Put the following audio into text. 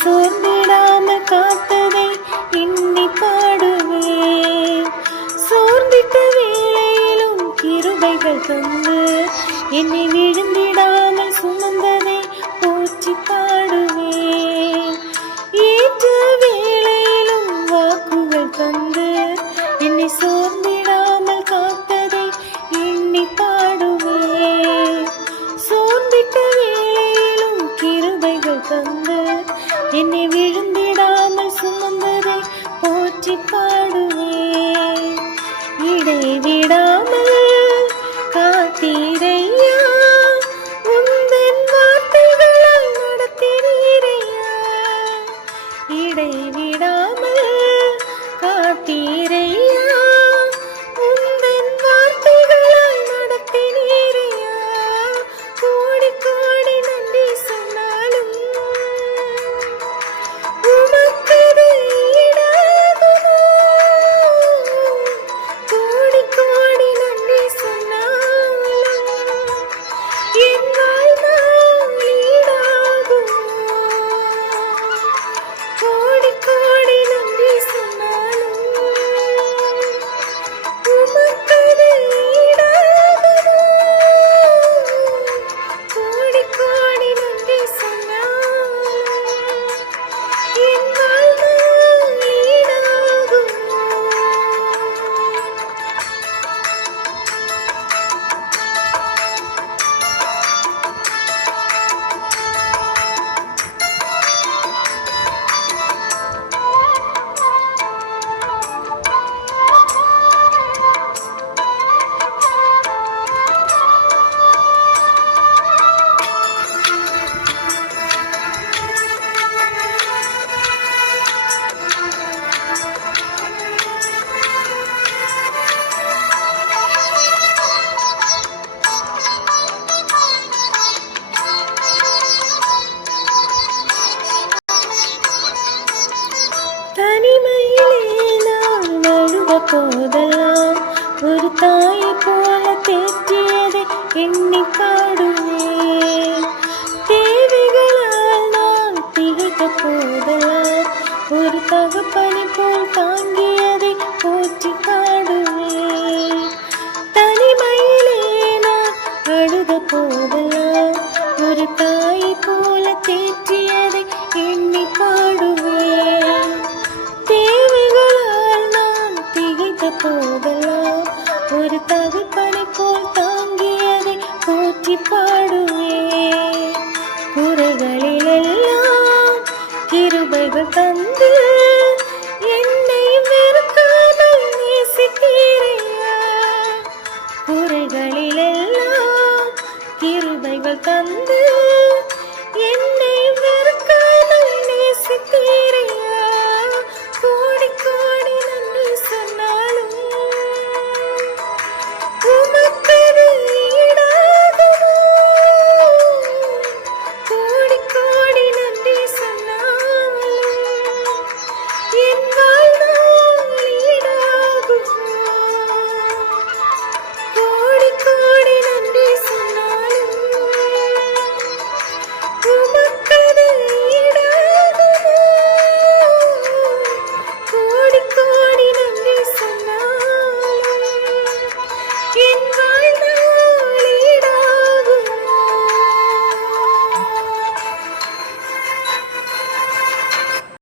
சோர்ந்திடாமல் காத்ததை எண்ணி பாடுவேன். சோர்ந்திட்ட வேளையிலும் கிருபைகள் தந்து என்னை விழுந்திடாமல் சுமந்ததை போற்றி பாடுவேன். ஏற்ற வேளையிலும் வாக்குகள் தந்து என்னை சோர்ந்திடாமல் காத்ததை எண்ணி பாடுவேன். சோர்ந்திட்ட வேளையிலும் கிருபைகள் தந்து என்னை விழுந்திடாமல் சுமந்ததை போற்றி பாடுவேன். இடைவிடாமல் காத்தீரையா, உந்தன் வார்த்தைகளால் நடத்தினீரையா. இடைவிடாமல் காத்தீரையா, உந்தன் வார்த்தைகளால் நடத்தினீரையா. கோடி கோடி நன்றி சொன்னாலும் உமக்கது ஈடாகுமோ. கோடி கோடி நன்றி சொன்னாலும் என் வாழ்நாள் ஈடாகுமோ. கோடி கோடி நன்றி சொன்னாலும் உமக்கது ஈடாகுமோ. கோடி கோடி நன்றி சொன்னாலும் என் வாழ்நாள் ஈடாகுமோ. தனிமையிலே நான் அழுத போதெல்லாம் ஒரு தாயை போல தேற்றியதை எண்ணி பாடுவேன். தேவைகளால் நான் திகைத்த போதெல்லாம் ஒரு தகப்பனை போல் தாங்கியதை போற்றி பாடுவேன். தனிமையிலே நான் அழுத போதெல்லாம் ஒரு தாயை போல தேற்றியதை எண்ணி பாடுவேன். தேவைகளால் நான் திகைத்த போதெல்லாம் ஒரு